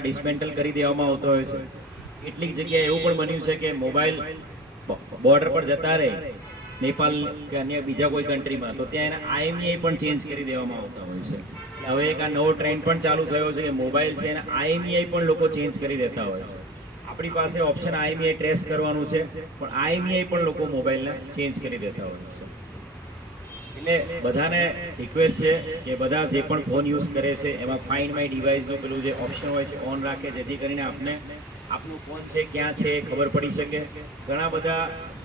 Dismantle કરી દેવામાં આવતો હોય છે. કેટલીક જગ્યાએ એવું પણ બન્યું છે કે મોબાઈલ બોર્ડર પર જતા રહે નેપાળ કે અન્ય બીજા કોઈ કન્ટ્રીમાં, તો ત્યાં એના IMEI પણ ચેન્જ કરી દેવામાં આવતા હોય છે. હવે એક આ નવો ટ્રેન્ડ પણ ચાલુ થયો છે કે મોબાઈલ છે એના IMEI પણ લોકો ચેન્જ કરી દેતા હોય છે. આપણી પાસે ઓપ્શન IMEI ટ્રેસ કરવાનું છે, પણ IMEI પણ લોકો મોબાઈલના ચેન્જ કરી દેતા હોય છે. એટલે બધાને રિક્વેસ્ટ છે કે બધા જે પણ ફોન યુઝ કરે છે એમાં ફાઇન્ડ માય ડિવાઇસનું પેલું જે ઓપ્શન હોય છે ઓન રાખે, જેથી કરીને આપને આપનું ફોન છે ક્યાં છે એ ખબર પડી શકે. ઘણા બધા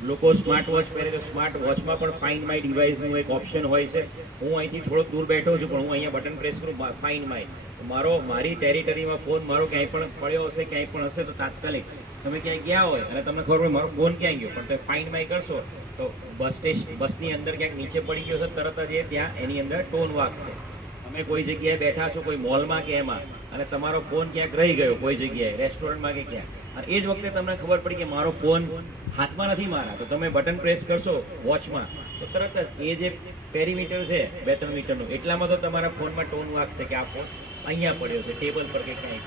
લોકો સ્માર્ટ વોચ પહેરે તો સ્માર્ટ વોચમાં પણ ફાઇન્ડ માય ડિવાઇસનું એક ઓપ્શન હોય છે. હું અહીંથી થોડોક દૂર બેઠો છું, પણ હું અહીંયા બટન પ્રેસ કરું ફાઇન્ડ માય, મારી ટેરિટરીમાં ફોન મારો ક્યાંય પણ પડ્યો હશે, ક્યાંય પણ હશે, તો તાત્કાલિક તમે ક્યાંય ગયા હોય અને તમને ખબર પડે મારો ફોન ક્યાં ગયો, પણ તમે ફાઇન્ડ માય કરશો તો બસની અંદર ક્યાંક નીચે પડી ગયો છે, તરત જ એ ત્યાં એની અંદર ટોન વાગશે. તમે કોઈ જગ્યાએ બેઠા છો, કોઈ મોલમાં કે એમાં, અને તમારો ફોન ક્યાંક રહી ગયો કોઈ જગ્યાએ રેસ્ટોરન્ટમાં કે ક્યાં, અને એ જ વખતે તમને ખબર પડી કે મારો ફોન હાથમાં નથી મારા, તો તમે બટન પ્રેસ કરશો વોચમાં, તો તરત જ એ જે પેરીમીટર છે 2-3 મીટરનું, એટલામાં તો તમારા ફોનમાં ટોન વાગશે કે આ ફોન અહીંયા પડ્યો છે ટેબલ પર કે ક્યાંય.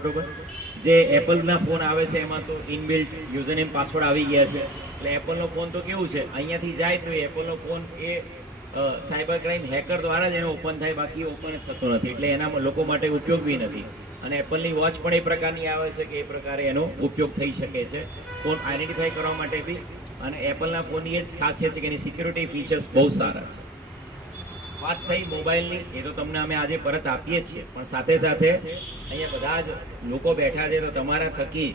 બરોબર. જે એપલના ફોન આવે છે એમાં તો ઇનબિલ્ટ યુઝરનેમ પાસવર્ડ આવી ગયા છે. એટલે એપલનો ફોન તો કેવું છે, અહીંયાથી જાય તો એપલનો ફોન એ સાયબર ક્રાઇમ હેકર દ્વારા જ એનો ઓપન થાય, બાકી ઓપન જ થતો નથી. એટલે એના લોકો માટે ઉપયોગી નથી. અને એપલની વોચ પણ એ પ્રકારની આવે છે કે એ પ્રકારે એનો ઉપયોગ થઈ શકે છે ફોન આઈડેન્ટિફાઈ કરવા માટે બી. અને એપલના ફોનની એ જ ખાસિયત છે કે એની સિક્યુરિટી ફીચર્સ બહુ સારા છે. વાત થઈ મોબાઈલની, એ તો તમને અમે આજે પરત આપીએ છીએ, પણ સાથે સાથે અહીંયા બધા જ લોકો બેઠા છે, તો તમારા થકી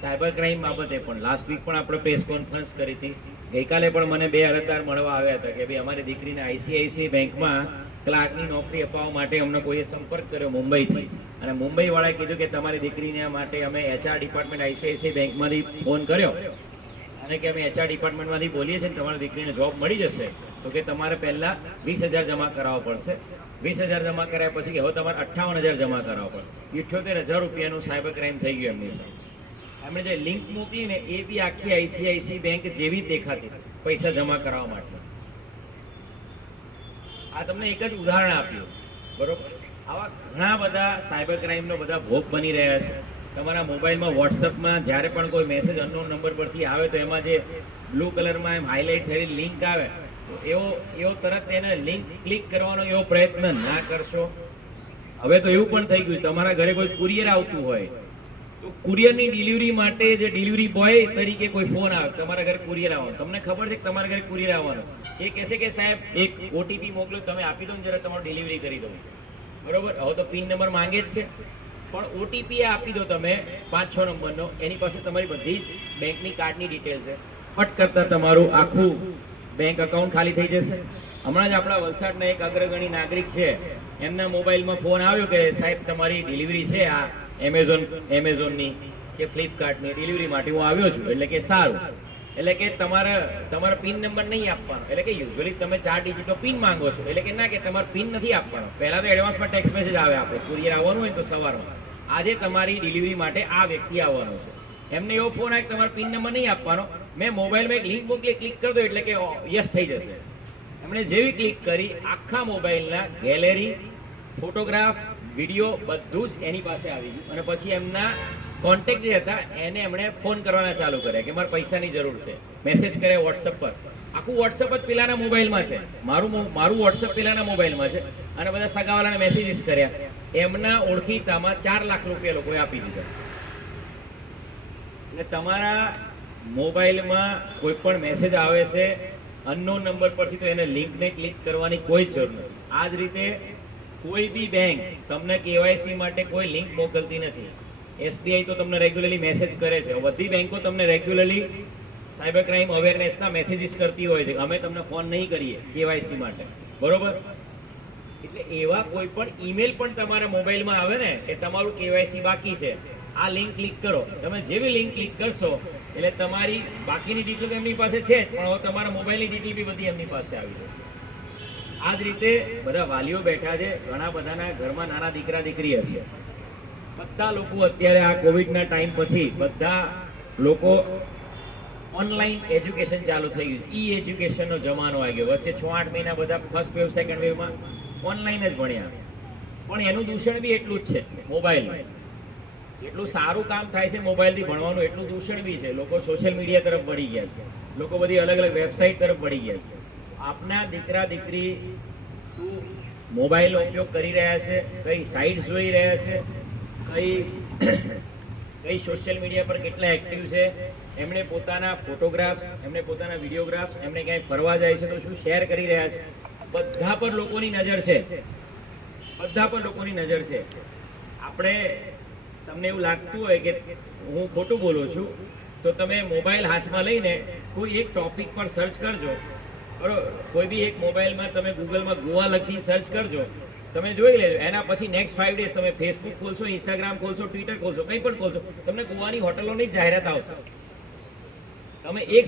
સાયબર ક્રાઇમ બાબતે પણ લાસ્ટ વીક પણ આપણે પ્રેસ કોન્ફરન્સ કરી હતી. ગઈકાલે પણ મને 2 અરજદાર મળવા આવ્યા હતા કે ભાઈ અમારી દીકરીને ICICI બેંકમાં ક્લાર્કની નોકરી અપાવવા માટે અમને કોઈએ સંપર્ક કર્યો મુંબઈથી, અને મુંબઈવાળાએ કીધું કે તમારી દીકરીને માટે અમે HR ડિપાર્ટમેન્ટ ICICI બેંકમાંથી ફોન કર્યો અને કે અમે HR ડિપાર્ટમેન્ટમાંથી બોલીએ છીએ, તમારી દીકરીને જોબ મળી જશે, તો કે તમારે પહેલાં 20,000 જમા કરાવવા પડશે. 20,000 જમા કરાયા પછી હવે તમારે 58,000 જમા કરાવવા પડે. 78,000 રૂપિયાનું સાયબર ક્રાઇમ થઈ ગયું એમની સાથે. એમણે જે લિંક મોકલી ને એ બી આખી ICICI બેંક જેવી જ દેખાતી પૈસા જમા કરાવવા માટે. આ તમને એક જ ઉદાહરણ આપ્યું. બરોબર. આવા ઘણા બધા સાયબર ક્રાઇમનો બધા ભોગ બની રહ્યા છે. તમારા મોબાઈલમાં વોટ્સઅપમાં જ્યારે પણ કોઈ મેસેજ અનનોન નંબર પરથી આવે તો એમાં જે બ્લુ કલરમાં એમ હાઇલાઇટ થયેલી લિંક આવે, તો એવો તરત એને લિંક ક્લિક કરવાનો એવો પ્રયત્ન ના કરશો. હવે તો એવું પણ થઈ ગયું, તમારા ઘરે કોઈ કુરિયર આવતું હોય તો કુરિયરની ડિલિવરી માટે જે ડિલિવરી બોય તરીકે કોઈ ફોન આવે, તમારા ઘરે કુરિયર આવવાનો, તમને ખબર છે કે તમારા ઘરે કુરિયર આવવાનો, એ કહેશે કે સાહેબ એક OTP મોકલો, તમે આપી દો ને જરા, તમારું ડિલિવરી કરી દઉં. બરોબર. હવે તો પિન નંબર માંગે જ છે, પણ OTP આપી દો તમે 5-6 નંબરનો, એની પાસે તમારી બધી જ બેંકની કાર્ડની ડિટેલ છે, ફટ કરતા તમારું આખું બેંક એકાઉન્ટ ખાલી થઈ જશે. હમણાં જ આપણા વલસાડના એક અગ્રગણી નાગરિક છે, એમના મોબાઈલમાં ફોન આવ્યો કે સાહેબ તમારી ડિલિવરી છે આ એમેઝોનની કે ફ્લિપકાર્ટની ડિલિવરી માટે હું આવ્યો છું. એટલે કે સારું, એટલે કે તમારા પિન નંબર નહીં આપવાનો, એટલે કે યુઝ્યુઅલી તમે 4 ડિજિટનો પિન માંગો છો, એટલે કે ના, કે તમારો પિન નથી આપવાનો. પહેલા તો એડવાન્સમાં ટેક્સ્ટ મેસેજ આવે, આપણે કુરિયર આવવાનું હોય તો સવારમાં, આજે તમારી ડિલિવરી માટે આ વ્યક્તિ આવવાનો છે. એમને એવો ફોન આવે તમારો પિન નંબર નહીં આપવાનો, મેં મોબાઈલમાં એક લિંક મોકલી, ક્લિક કરી દો એટલે કે યસ થઈ જશે. એમણે જેવી ક્લિક કરી, આખા મોબાઈલના ગેલેરી, ફોટોગ્રાફ, વિડીયો બધું જ એની પાસે આવી ગયું. અને પછી એમના કોન્ટેક્ટ જે હતા એને એમણે ફોન કરવાના ચાલુ કર્યા કે મારે પૈસાની જરૂર છે, મેસેજ કર્યા વોટ્સઅપ પર. આખું વોટ્સઅપ જ પેલાના મોબાઈલમાં છે, મારું વોટ્સઅપ પેલાના મોબાઈલમાં છે, અને બધા સગાવાલાને મેસેજીસ કર્યા. એમના ઓળખીતામાં 4 લાખ રૂપિયા લોકોએ આપી દીધા. એટલે તમારા મોબાઈલમાં કોઈ પણ મેસેજ આવે છે અનનોન નંબર પરથી, તો એને લિંકને ક્લિક કરવાની કોઈ જરૂર નથી. આ જ રીતે કોઈ બી બેંક તમને KYC માટે કોઈ લિંક મોકલતી નથી. SBI તો તમને રેગ્યુલરલી મેસેજ કરે છે, બધી બેંકો તમને રેગ્યુલરલી સાયબર ક્રાઇમ અવેરનેસના મેસેજીસ કરતી હોય છે, અમે તમને ફોન નહીં કરીએ KYC માટે. બરોબર. એટલે એવા કોઈ પણ ઈમેલ પણ તમારા મોબાઈલમાં આવે ને કે તમારું KYC બાકી છે, આ લિંક ક્લિક કરો. તમે જેવી લિંક ક્લિક કરશો એટલે તમારી બાકીની ડિટેલ એમની પાસે છે જ, પણ હવે તમારા મોબાઈલની ડિટેલ બી બધી એમની પાસે આવી જશે. આ જ રીતે બધા વાલીઓ બેઠા છે, ઘણા બધાના ઘરમાં નાના દીકરા દીકરી હશે. બધા લોકો અત્યારે આ કોવિડના ટાઈમ પછી બધા લોકો ઓનલાઈન એજ્યુકેશન ચાલુ થઈ ગયું, એજ્યુકેશનનો જમાનો આવી ગયો. વચ્ચે 6-8 મહિના બધા ફર્સ્ટ વેવ સેકન્ડ વેવમાં ઓનલાઈન જ ભણ્યા. પણ એનું દૂષણ બી એટલું જ છે મોબાઈલ. જેટલું સારું કામ થાય છે મોબાઈલથી ભણવાનું, એટલું દૂષણ બી છે. લોકો સોશિયલ મીડિયા તરફ વળી ગયા છે, લોકો બધી અલગ અલગ વેબસાઇટ તરફ વળી ગયા છે. આપના દીકરા દીકરી શું મોબાઈલનો ઉપયોગ કરી રહ્યા છે, કઈ સાઇટ્સ જોઈ રહ્યા છે, કઈ સોશિયલ મીડિયા પર કેટલા એક્ટિવ છે, એમણે પોતાના ફોટોગ્રાફ્સ, એમણે પોતાના વિડીયોગ્રાફ્સ, એમણે ક્યાંય ફરવા જાય છે તો શું શેર કરી રહ્યા છે, બધા પર લોકોની નજર છે, બધા પર લોકોની નજર છે. આપણે, તમને એવું લાગતું હોય કે હું ખોટું બોલું છું તો તમે મોબાઈલ હાથમાં લઈને કોઈ એક ટોપિક પર સર્ચ કરજો, બરોબર? કોઈ બી એક મોબાઈલમાં તમે ગૂગલમાં ગોવા લખીને સર્ચ કરજો, તમે જોઈ લેજો. એના પછી નેક્સ્ટ 5 ડેઝ તમે ફેસબુક ખોલશો, ઇન્સ્ટાગ્રામ ખોલશો, ટ્વિટર ખોલશો, કંઈ પણ ખોલશો, તમને ગોવાની હોટલોની જાહેરાત આવશે. તમે એક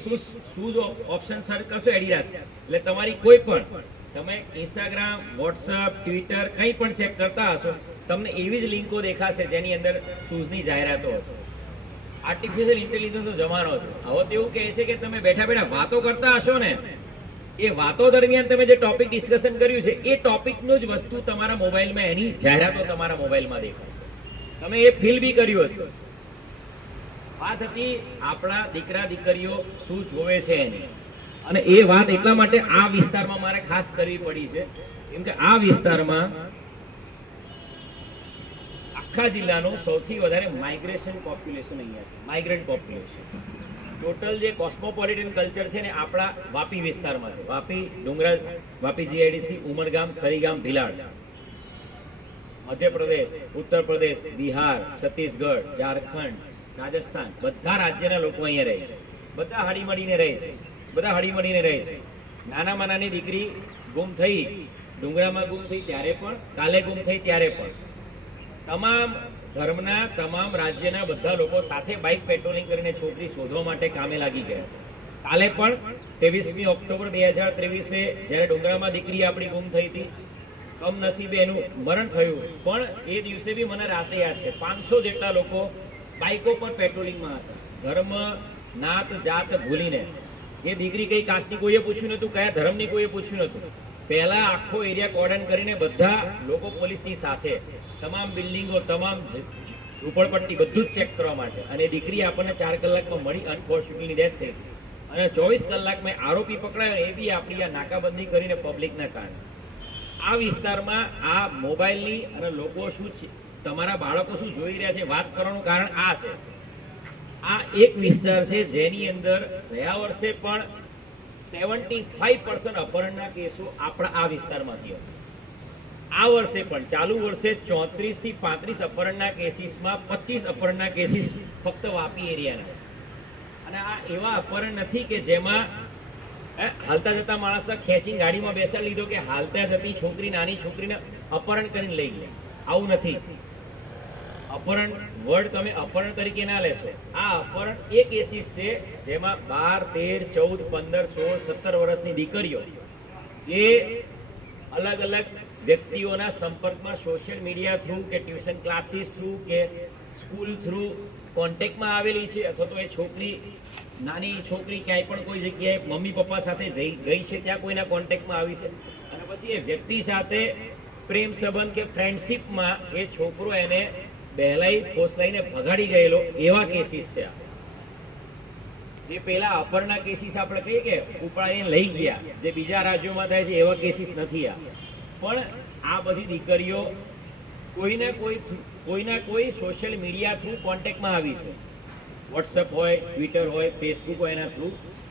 શૂઝ ઓપ્શન સર્ચ કરશો એડિડાસ, એટલે તમારી કોઈ પણ, તમે ઇન્સ્ટાગ્રામ, વોટ્સઅપ, ટ્વિટર કંઈ પણ ચેક કરતા હશો, તમને એવી જ લિંકો દેખાશે જેની અંદર શૂઝની જાહેરાતો હશે. આર્ટિફિશિયલ ઇન્ટેલિજન્સનો જમાનો છે. હવે તો એવું કહે છે કે તમે બેઠા બેઠા વાતો કરતા હશો ને, એ વાતો દરમિયાન તમે જે ટોપિક ડિસ્કશન કર્યું છે એ ટોપિકનું જ વસ્તુ તમારા મોબાઈલમાં, એની જાહેરાતો તમારા મોબાઈલમાં દેખાશે. તમે એ ફીલ બી કર્યું હશે. વાત હતી આપણા દીકરા દીકરીઓ શું જોવે છે એની, અને એ વાત એટલા માટે આ વિસ્તારમાં મારે ખાસ કરવી પડી છે કેમ કે આ વિસ્તારમાં આખા જિલ્લાનું સૌથી વધારે માઇગ્રેશન પોપ્યુલેશન અહીંયા છે, માઇગ્રન્ટ પોપ્યુલેશન. ટોટલ જે કોસ્મોપોલિટન કલ્ચર છે ને આપણા વાપી વિસ્તારમાં છે. વાપી, ડુંગરા, વાપી જીઆઈડીસી, ઉમરગામ, સરીગામ, ભિલાડ, મધ્યપ્રદેશ, ઉત્તર પ્રદેશ, બિહાર, છત્તીસગઢ, ઝારખંડ, રાજસ્થાન, બધા રાજ્યના લોકો અહીંયા રહે છે. બધા હળીમળીને રહે છે, બધા હળીમળીને રહે છે. નાનામાં નાની દીકરી ગુમ થઈ, ડુંગરામાં ગુમ થઈ ત્યારે પણ, કાલે ગુમ થઈ ત્યારે પણ, તમામ ધર્મના, તમામ રાજ્યના બધા લોકો સાથે બાઇક પેટ્રોલિંગ કરીને છોકરી શોધવા માટે કામે લાગી ગયા. કાલે પણ 23મી ઓક્ટોબર 2023 જ્યારે ડુંગરામાં દીકરી આપણી ગુમ થઈ હતી, કમનસીબે એનું મરણ થયું, પણ એ દિવસે બી મને રાતે યાદ છે 500 જેટલા લોકો બાઇકો પર પેટ્રોલિંગમાં હતા, ધર્મ, નાત, જાત ભૂલીને. એ દીકરી કઈ કાસ્ટની કોઈએ પૂછ્યું નતું, કયા ધર્મની કોઈએ પૂછ્યું નતું. પહેલા આખો એરિયા કોર્ડન કરીને બધા લોકો પોલીસની સાથે, તમામ બિલ્ડિંગો, તમામ ઝૂંપડપટ્ટી બધું જ ચેક કરવા માટે. અને દીકરી આપણને 4 કલાકમાં મળી, અનફોર્ચ્યુનેટલી ડેથ થઈ. અને 24 કલાકમાં આરોપી પકડાયો, એ બી આપણી આ નાકાબંધી કરીને પબ્લિકના કારણે. આ વિસ્તારમાં આ મોબાઈલની અને લોકો શું છે, તમારા બાળકો શું જોઈ રહ્યા છે, વાત કરવાનું કારણ આ છે. આ એક વિસ્તાર છે જેની અંદર ગયા વર્ષે પણ 75% અપહરણના કેસો આપણા આ વિસ્તારમાંથી હતા. આ વર્ષે પણ, ચાલુ વર્ષે 34 થી 35 અપહરણના કેસીસમાં 25 અપહરણના કેસીસ ફક્ત વાપી એરિયાના. અને આ એવા અપહરણ નથી કે જેમાં હાલતા જતા માણસને ખેંચીને ગાડીમાં બેસાડી લીધો કે હાલતા જતી છોકરી, નાની છોકરીને અપહરણ કરીને લઈ ગયા. આવું નથી. અપહરણ વર્ડ તમે અપહરણ તરીકે ના લેશો. આ અપહરણ એ કેસીસ છે જેમાં 12, 13, 14, 15, 16, 17 વર્ષની દીકરીઓ જે અલગ અલગ વ્યક્તિઓના સંપર્કમાં સોશિયલ મીડિયા થ્રુ કે ટ્યુશન ક્લાસીસ થ્રુ કે સ્કૂલ થ્રુ કોન્ટેક્ટમાં આવેલી છે, અથવા તો એ છોકરી, નાની છોકરી ક્યાંય પણ કોઈ જગ્યાએ મમ્મી પપ્પા સાથે ગઈ છે, ત્યાં કોઈના કોન્ટેક્ટમાં આવી છે, અને પછી એ વ્યક્તિ સાથે પ્રેમ સંબંધ કે ફ્રેન્ડશીપમાં એ છોકરો એને બહેલાઈ ફોસલાઈને ભગાડી ગયેલો, એવા કેસીસ છે. જે પેલા અપહરણના કેસીસ આપણે કહીએ કે ઉપાડીને લઈ ગયા, જે બીજા રાજ્યોમાં થાય છે, એવા કેસીસ નથી આ. પણ આ બધી દીકરીઓ કોઈના કોઈ સોશિયલ મીડિયા થ્રુ કોન્ટેક્ટમાં આવી છે. વોટ્સઅપ હોય, ટ્વિટર હોય, ફેસબુક હોય, એના થ્રુ,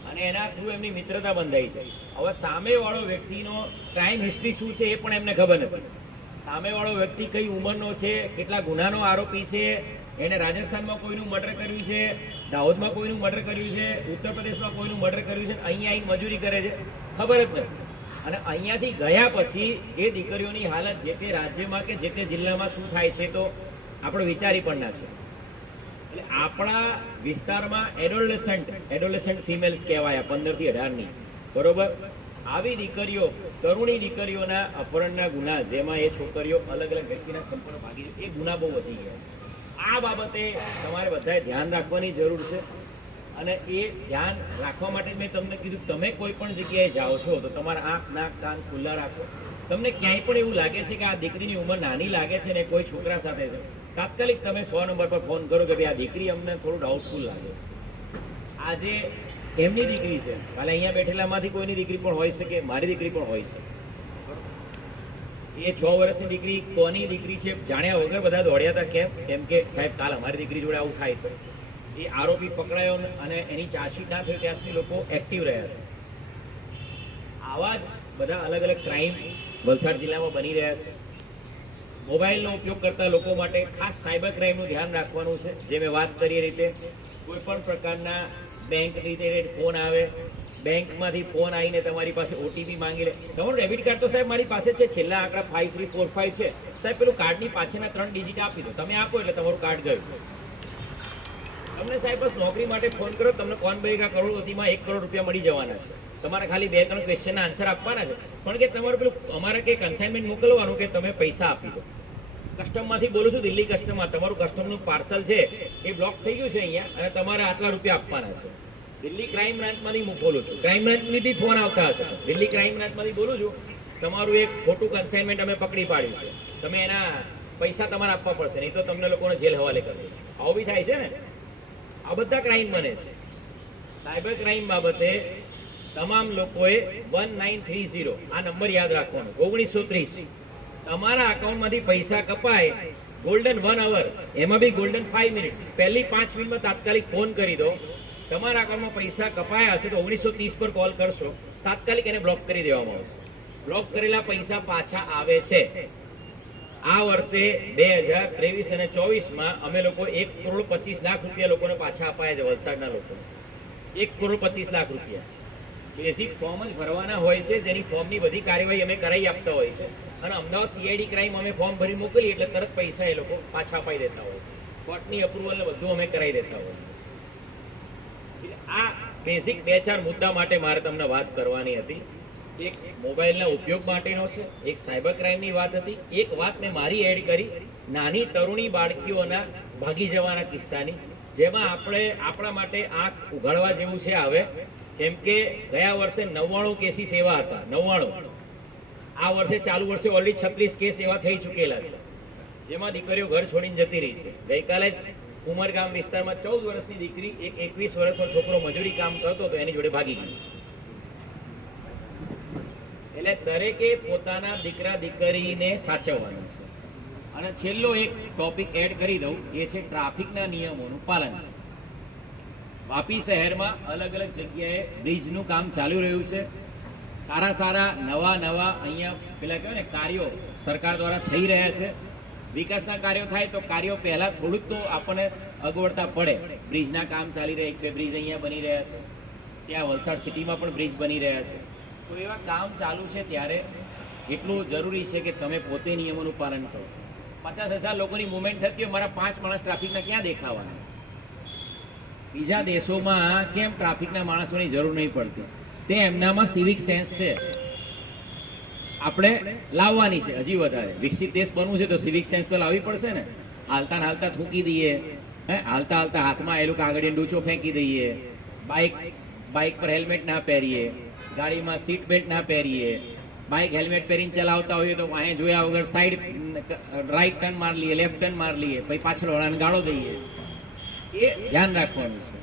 અને એના થ્રુ એમની મિત્રતા બંધાઈ છે. હવે સામેવાળો વ્યક્તિનો ક્રાઇમ હિસ્ટ્રી શું છે એ પણ એમને ખબર નથી. સામેવાળો વ્યક્તિ કઈ ઉંમરનો છે, કેટલા ગુનાનો આરોપી છે, એને રાજસ્થાનમાં કોઈનું મર્ડર કર્યું છે, દાહોદમાં કોઈનું મર્ડર કર્યું છે, ઉત્તર પ્રદેશમાં કોઈનું મર્ડર કર્યું છે, અહીંયા આવીને મજૂરી કરે છે, ખબર જ નથી. અને અહીંયાથી ગયા પછી એ દીકરીઓની હાલત જે તે રાજ્યમાં કે જે તે જિલ્લામાં શું થાય છે તો આપણે વિચારી પણ ના છે. એટલે આપણા વિસ્તારમાં એડોલેસન્ટ ફિમેલ્સ કહેવાય 15 થી 18ની, બરોબર? આવી દીકરીઓ, તરુણી દીકરીઓના અપહરણના ગુના, જેમાં એ છોકરીઓ અલગ અલગ વ્યક્તિના સંપર્ક ભાગી, એ ગુના બહુ વધી ગયા. આ બાબતે તમારે બધાએ ધ્યાન રાખવાની જરૂર છે. અને એ ધ્યાન રાખવા માટે મેં તમને કીધું, તમે કોઈ પણ જગ્યાએ જાઓ છો તો તમારા આંખ, નાક, કાન ખુલ્લા રાખો. તમને ક્યાંય પણ એવું લાગે છે કે આ દીકરીની ઉંમર નાની લાગે છે ને કોઈ છોકરા સાથે છે, તાત્કાલિક તમે 100 નંબર પર ફોન કરો કે ભાઈ આ દીકરી અમને થોડું ડાઉટફુલ લાગે છે. આજે એમની દીકરી છે, કાલે અહીંયા બેઠેલામાંથી કોઈની દીકરી પણ હોઈ શકે, મારી દીકરી પણ હોઈ શકે. એ 6 વર્ષની દીકરી કોની દીકરી છે જાણ્યા વગર બધા દોડ્યા હતા. કેમ કે સાહેબ કાલ અમારી દીકરી જોડે આવું થાય તો એ આરોપી પકડાયો અને એની ચાર્જશીટ ના થયો ત્યાં સુધી લોકો એક્ટિવ રહ્યા છે. આવા જ બધા અલગ અલગ ક્રાઇમ વલસાડ જિલ્લામાં બની રહ્યા છે. મોબાઈલનો ઉપયોગ કરતા લોકો માટે ખાસ સાયબર ક્રાઇમનું ધ્યાન રાખવાનું છે. જે મેં વાત કરી એ રીતે કોઈ પણ પ્રકારના બેંક રિલેટેડ ફોન આવે, બેંકમાંથી ફોન આવીને તમારી પાસે ઓટીપી માંગી લે. તમારું ડેબિટ કાર્ડ તો સાહેબ મારી પાસે છે, છેલ્લા આંકડા 5345 છે સાહેબ, પેલું કાર્ડની પાછળના 3 ડિજિટ આપી દો, તમે આપો એટલે તમારું કાર્ડ ગયું. તમને સાહેબ બસ નોકરી માટે ફોન કરો, તમને કોણ બનેગા કરોડપતિમાં 1 કરોડ રૂપિયા મળી જવાના છે. તમારે ખાલી 2-3 ક્વેશ્ચનના આન્સર આપવાના છે, પણ કે તમારું પેલું અમારે કંઈ કન્સાઇનમેન્ટ મોકલવાનું કે તમે પૈસા આપી દો. કસ્ટમમાંથી બોલું છું, દિલ્હી કસ્ટમમાં તમારું કસ્ટમનું પાર્સલ છે એ બ્લોક થઈ ગયું છે અહીંયા અને તમારે આટલા રૂપિયા આપવાના છે. દિલ્હી ક્રાઇમ બ્રાન્ચમાંથી હું બોલું છું, ક્રાઇમ બ્રાન્ચમાંથી ફોન આવતા હશે. દિલ્હી ક્રાઇમ બ્રાન્ચમાંથી બોલું છું, તમારું એક ખોટું કન્સાઇનમેન્ટ અમે પકડી પાડ્યું છે, તમે એના પૈસા તમારે આપવા પડશે, નહીં તો તમને લોકોને જેલ હવાલે કરી દે. આવું બી થાય છે ને, આ બધા ક્રાઇમ બને છે. સાયબર ક્રાઇમ બાબતે તમામ લોકોએ 1930 આ નંબર યાદ રાખવાનો. 1930 તમારા અકાઉન્ટમાંથી પૈસા કપાય, ગોલ્ડન 1 અવર, એમાં બી ગોલ્ડન 5 મિનિટ્સ, પહેલી 5 મિનિટમાં તાત્કાલિક ફોન કરી દો. તમારા અકાઉન્ટમાં પૈસા કપાયા હશે તો 1930 પર કોલ કરશો, તાત્કાલિક એને બ્લોક કરી દેવામાં આવશે. બ્લોક કરેલા પૈસા પાછા આવે છે. આ વર્ષે 2023 અને 24માં અમે લોકો 1,25,00,000 રૂપિયા લોકોને પાછા અપાયા છે. વલસાડના લોકો 1,25,00,000 રૂપિયા. બેઝિક ફોર્મ જ ભરવાના હોય છે, જેની ફોર્મની બધી કાર્યવાહી અમે કરાવી આપતા હોય છે અને અમદાવાદ સીઆઈડી ક્રાઇમ અમે ફોર્મ ભરી મોકલીએ એટલે તરત પૈસા એ લોકો પાછા અપાઈ દેતા હોય છે. કોર્ટની અપ્રુવલ ને બધું અમે કરાવી દેતા હોય. આ બેઝિક 2-4 મુદ્દા માટે મારે તમને વાત કરવાની હતી. એક મોબાઈલના ઉપયોગ માટેનો છે, એક સાયબર ક્રાઇમની વાત હતી, એક વાત મેં મારી એડ કરી નાની તરુણી બાળકીઓના ભાગી જવાના કિસ્સાની, જેમાં આપણે આપણા માટે આંખ ઉઘાડવા જેવું છે. હવે કેમ કે ગયા વર્ષે 99 કેસીસ એવા હતા, 99. આ વર્ષે ચાલુ વર્ષે ઓલરેડી 36 કેસ એવા થઈ ચૂકેલા છે, જેમાં દીકરીઓ ઘર છોડીને જતી રહી છે. ગઈકાલે જ ઉમરગામ વિસ્તારમાં 14 વર્ષની દીકરી, એક 21 વર્ષનો છોકરો મજૂરી કામ કરતો હતો, એની જોડે ભાગી ગઈ. એટલે દરેકે પોતાના દીકરા દીકરીને સાચવવાનું છે. અને છેલ્લો એક ટોપિક એડ કરી દઉં, એ છે ટ્રાફિકના નિયમોનું પાલન. વાપી શહેરમાં અલગ અલગ જગ્યાએ બ્રિજનું કામ ચાલુ રહ્યું છે. સારા નવા અહીંયા પેલા કહેવાય ને કાર્યો સરકાર દ્વારા થઈ રહ્યા છે. વિકાસના કાર્યો થાય તો કાર્યો પહેલા થોડુંક તો આપણને અગવડતા પડે. બ્રિજના કામ ચાલી રહ્યા, 1-2 બ્રિજ અહીંયા બની રહ્યા છે, ત્યાં વલસાડ સિટીમાં પણ બ્રિજ બની રહ્યા છે. તો એવા કામ ચાલુ છે ત્યારે એટલું જરૂરી છે કે તમે પોતે નિયમોનું પાલન કરો. 50,000 લોકોની મુવમેન્ટ થતી હોય, મારા 5 માણસ ટ્રાફિકના ક્યાં દેખાવાના? બીજા દેશોમાં કેમ ટ્રાફિકના માણસોની જરૂર નહીં પડતી? તે એમનામાં સિવિક સેન્સ છે, આપણે લાવવાની છે હજી વધારે. વિકસિત દેશ બનવું છે તો સિવિક સેન્સ તો લાવવી પડશે ને. હાલતા થૂકી દઈએ, હાલતા હાથમાં એ લોકો આગળ ડૂચો ફેંકી દઈએ, બાઇક પર હેલ્મેટ ના પહેરીએ, ગાડીમાં સીટ બેલ્ટ ના પહેરીએ, બાઇક હેલ્મેટ પહેરીને ચલાવતા હોઈએ તો અહીંયા જોયા વગર સાઈડ રાઈટ ટર્ન માર લઈએ, લેફ્ટ ટર્ન માર લઈએ, પછી પાછળ વાળાને ગાળો દઈએ. એ ધ્યાન રાખવાનું છે.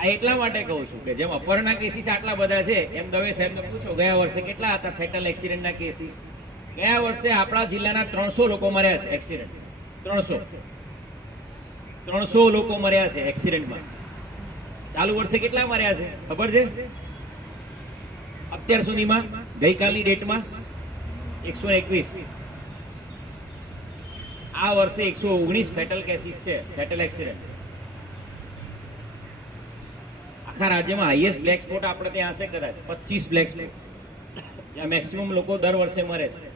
આ એટલા માટે કહું છું કે જેમ અપહરણના કેસીસ આટલા બધા છે, એમ દવે સાહેબને પૂછો ગયા વર્ષે કેટલા હતા ફેટલ એક્સિડન્ટના કેસીસ? ગયા વર્ષે આપણા જિલ્લાના 300 લોકો મર્યા છે એક્સિડન્ટ. 300 લોકો મર્યા છે એક્સિડન્ટમાં. ચાલુ વર્ષે કેટલા મર્યા છે ખબર છે? અત્યાર સુધીમાં ગઈકાલની ડેટમાં 121. આ વર્ષે 119 ફેટલ કેસીસ છે, ફેટલ એક્સિડન્ટ. આખા રાજ્યમાં હાઈએસ્ટ બ્લેક સ્પોટ આપણે ત્યાં હશે કદાચ 25 બ્લેક સ્પોટ, જ્યાં મેક્સિમમ લોકો દર વર્ષે મરે છે.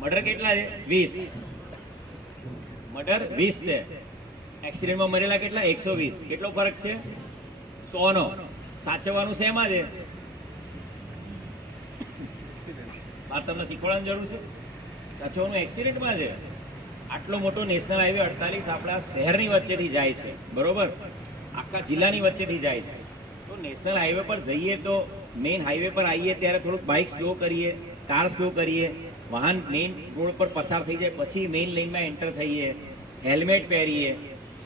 મર્ડર કેટલા છે? 20. મર્ડર 20 છે. એક્સિડન્ટમાં મરેલા કેટલા? 120. કેટલો ફરક છે? 100નો. સાચવવાનું છે એમાં છે. બાર તમને શીખવાડવાની જરૂર છે? સાચવવાનું એક્સિડન્ટમાં છે. આટલો મોટો નેશનલ હાઈવે 48 આપણા શહેરની વચ્ચેથી જાય છે, બરોબર? આખા જિલ્લાની વચ્ચેથી જાય છે. તો નેશનલ હાઈવે પર જઈએ તો મેઇન હાઈવે પર આવીએ ત્યારે થોડુંક બાઇક સ્લો કરીએ, કાર સ્લો કરીએ, વાહન મેઇન રોડ પર પસાર થઈ જાય પછી મેઇન લાઇનમાં એન્ટર થઈએ, હેલ્મેટ પહેરીએ,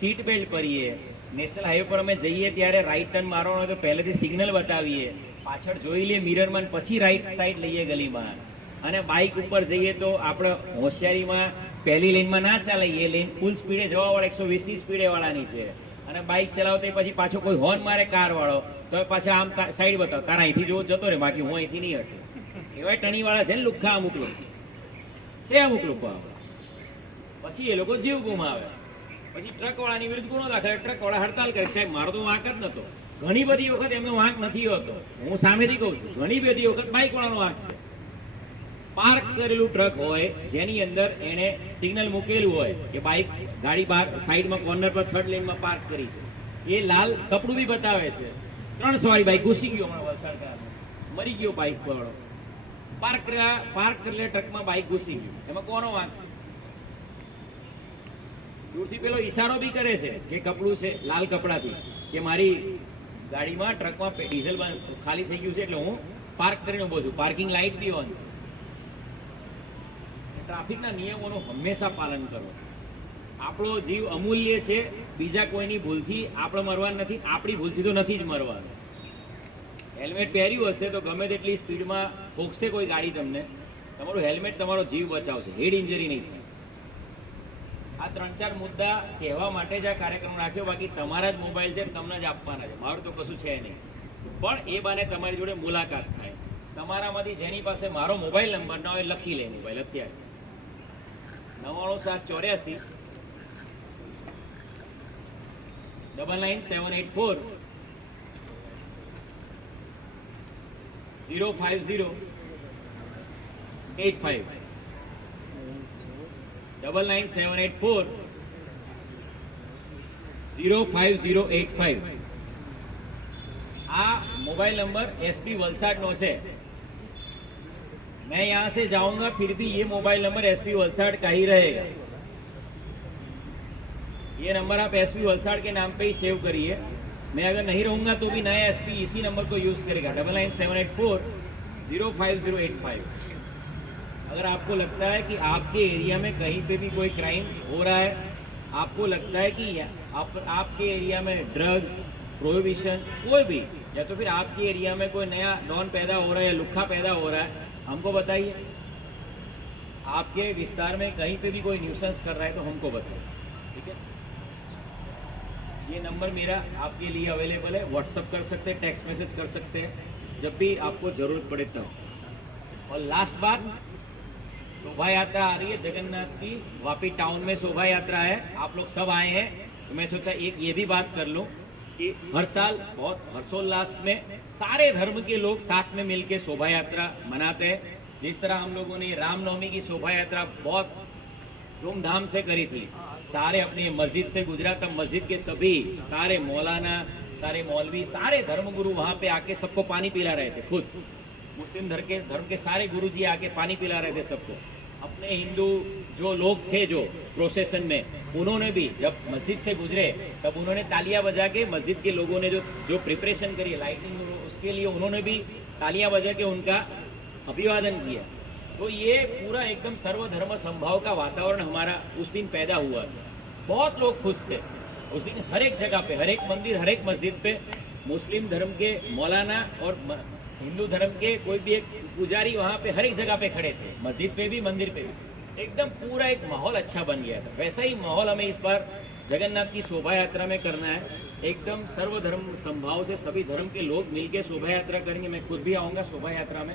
સીટ બેલ્ટ પહેરીએ. નેશનલ હાઈવે પર અમે જઈએ ત્યારે રાઈટ ટર્ન મારવાનો હોય તો પહેલેથી સિગ્નલ બતાવીએ, પાછળ જોઈ લઈએ મિરરમાં, પછી રાઈટ સાઈડ લઈએ ગલીમાં. અને બાઇક ઉપર જઈએ તો આપણે હોશિયારીમાં પહેલી લેનમાં ના ચાલે, એ લેન ફૂલ સ્પીડે જવાવાળા 120ની સ્પીડે વાળાની છે. અને બાઇક ચલાવતા પછી પાછો કોઈ હોર્ન મારે કાર વાળો તો પાછા આમ સાઈડ બતાવો, તારા અહીંથી જોવો જતો રે, બાકી હું અહીંથી નહીં હટું. એવા ટણી વાળા છે ને લુખ્ખા અમુક લોકો છે, અમુક લોકો આવે પછી એ લોકો જીવ ગુમાવે. પછી ટ્રક વાળાની વિરુદ્ધ ગુનો દાખલ, ટ્રક વાળા હડતાલ કરે, સાહેબ મારો તો વાંક જ નતો. ઘણી બધી વખત એમનો વાંક નથી હોતો, હું સામેથી કહું છું. ઘણી બધી વખત બાઇક વાળાનો વાંક છે. પાર્ક કરેલું ટ્રક હોય જેની અંદર એને સિગ્નલ મૂકેલું હોય કે બાઇક ગાડી બહાર સાઈડમાં કોર્નર પર થર્ડ લેનમાં પાર્ક કરી, એ લાલ કપડું બી બતાવે છે. 3 સવારી બાઇક ઘૂસી ગયો, હમણાં વલસાડ મરી ગયો બાઇક વાળો. પાર્ક કરેલા ટ્રકમાં બાઇક ઘૂસી ગયું, એમાં કોનો વાંક છે? દૂરથી પેલો ઈશારો બી કરે છે કે કપડું છે લાલ કપડાથી કે મારી ગાડીમાં ટ્રકમાં ડીઝલ ખાલી થઈ ગયું છે એટલે હું પાર્ક કરીને ઉભો છું. પાર્કિંગ લાઇટ બી ઓન છે. ટ્રાફિકના નિયમોનું હંમેશા પાલન કરો. આપણો જીવ અમૂલ્ય છે, બીજા કોઈની ભૂલથી આપણે મરવાનું નથી, આપણી ભૂલથી તો નથી જ મરવાનું. હેલ્મેટ પહેર્યું હશે તો ગમે તેટલી સ્પીડમાં ઠોકશે કોઈ ગાડી તમને, તમારું હેલ્મેટ તમારો જીવ બચાવશે, હેડ ઇન્જરી નહીં થાય. આ 3-4 મુદ્દા કહેવા માટે જ આ કાર્યક્રમ રાખ્યો. બાકી તમારા જ મોબાઈલ છે, તમને જ આપવાના છે, મારું તો કશું છે નહીં. પણ એ બાને તમારી જોડે મુલાકાત થાય. તમારામાંથી જેની પાસે મારો મોબાઈલ નંબર ના હોય લખી લે મોબાઈલ અત્યારે 99784 99784 05085 99784 05085. આ मोबाइल नंबर एसपी वलसाड नो है. मैं यहाँ से जाऊंगा फिर भी ये मोबाइल नंबर एसपी वलसाड का ही रहेगा. ये नंबर आप एसपी वलसाड के नाम पे ही सेव करिए. मैं अगर नहीं रहूंगा तो भी नया एसपी इसी नंबर को यूज करेगा 99784 05085. अगर आपको लगता है कि आपके एरिया में कहीं पे भी कोई क्राइम हो रहा है, आपको लगता है कि आपके एरिया में ड्रग्स प्रोहिबिशन कोई भी, या तो फिर आपके एरिया में कोई नया डॉन पैदा हो रहा है या लुक्खा पैदा हो रहा है, हमको बताइए. आपके विस्तार में कहीं पे भी कोई न्यूसेंस कर रहा है तो हमको बताइए. ठीक है, ये नंबर मेरा आपके लिए अवेलेबल है. व्हाट्सअप कर सकते हैं, टेक्स्ट मैसेज कर सकते हैं जब भी आपको जरूरत पड़े तब. और लास्ट बात, शोभा यात्रा आ रही है जगन्नाथ की. वापी टाउन में शोभा यात्रा है, आप लोग सब आए हैं तो मैं सोचा एक ये भी बात कर लूं कि हर साल बहुत हर्षोल्लास में सारे धर्म के लोग साथ में मिलकर शोभा यात्रा मनाते हैं. जिस तरह हम लोगों ने रामनवमी की शोभा यात्रा बहुत धूमधाम से करी थी, सारे अपनी मस्जिद से गुजरा, तब मस्जिद के सभी सारे मौलाना, सारे मौलवी, सारे धर्मगुरु वहाँ पे आके सबको पानी पिला रहे थे. खुद मुस्लिम धर्म के सारे गुरुजी आके पानी पिला रहे थे सबको. अपने हिंदू जो लोग थे जो प्रोसेशन में, उन्होंने भी जब मस्जिद से गुजरे तब उन्होंने तालियां बजा के, मस्जिद के लोगों ने जो प्रिपरेशन करी लाइटिंग उसके लिए उन्होंने भी तालियां बजा के उनका अभिवादन किया. तो ये पूरा एकदम सर्वधर्म संभाव का वातावरण हमारा उस दिन पैदा हुआ. बहुत लोग खुश थे उस दिन. हर एक जगह पे, हर एक मंदिर, हर एक मस्जिद पे मुस्लिम धर्म के मौलाना और हिंदू धर्म के कोई भी एक पुजारी वहाँ पे हर एक जगह पे खड़े थे, मस्जिद पे भी मंदिर पे भी. एकदम पूरा एक माहौल अच्छा बन गया था. वैसा ही माहौल हमें इस बार जगन्नाथ की शोभा यात्रा में करना है. एकदम सर्वधर्म संभाव से सभी धर्म के लोग मिलके शोभा यात्रा करेंगे. मैं खुद भी आऊँगा शोभा यात्रा में.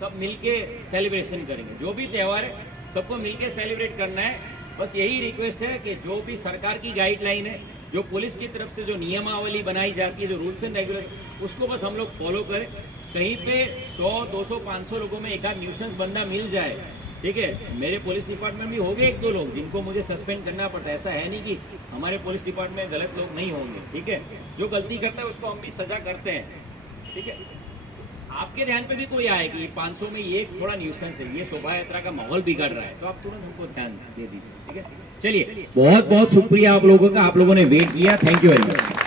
सब मिलके सेलिब्रेशन करेंगे. जो भी त्यौहार है सबको मिलके सेलिब्रेट करना है. बस यही रिक्वेस्ट है कि जो भी सरकार की गाइडलाइन है, जो पुलिस की तरफ से जो नियमावली बनाई जाती है, जो रूल्स एंड रेगुलेशन, उसको बस हम लोग फॉलो करें. कहीं पे 100, 200, 500 लोगों में एक आध न्यूसेंस बंदा मिल जाए, ठीक है. मेरे पुलिस डिपार्टमेंट में हो गए 1-2 लोग जिनको मुझे सस्पेंड करना पड़ता है. ऐसा है नहीं कि हमारे पुलिस डिपार्टमेंट में गलत लोग नहीं होंगे, ठीक है. जो गलती करता है उसको हम भी सजा करते हैं, ठीक है. आपके ध्यान पे भी कोई आए कि 500 में ये थोड़ा न्यूसेंस है, ये शोभा यात्रा का माहौल बिगड़ रहा है, तो आप तुरंत हमको ध्यान दे दीजिए, ठीक है. चलिए, बहुत बहुत शुक्रिया आप लोगों का, आप लोगों ने वेट किया. Thank you very much.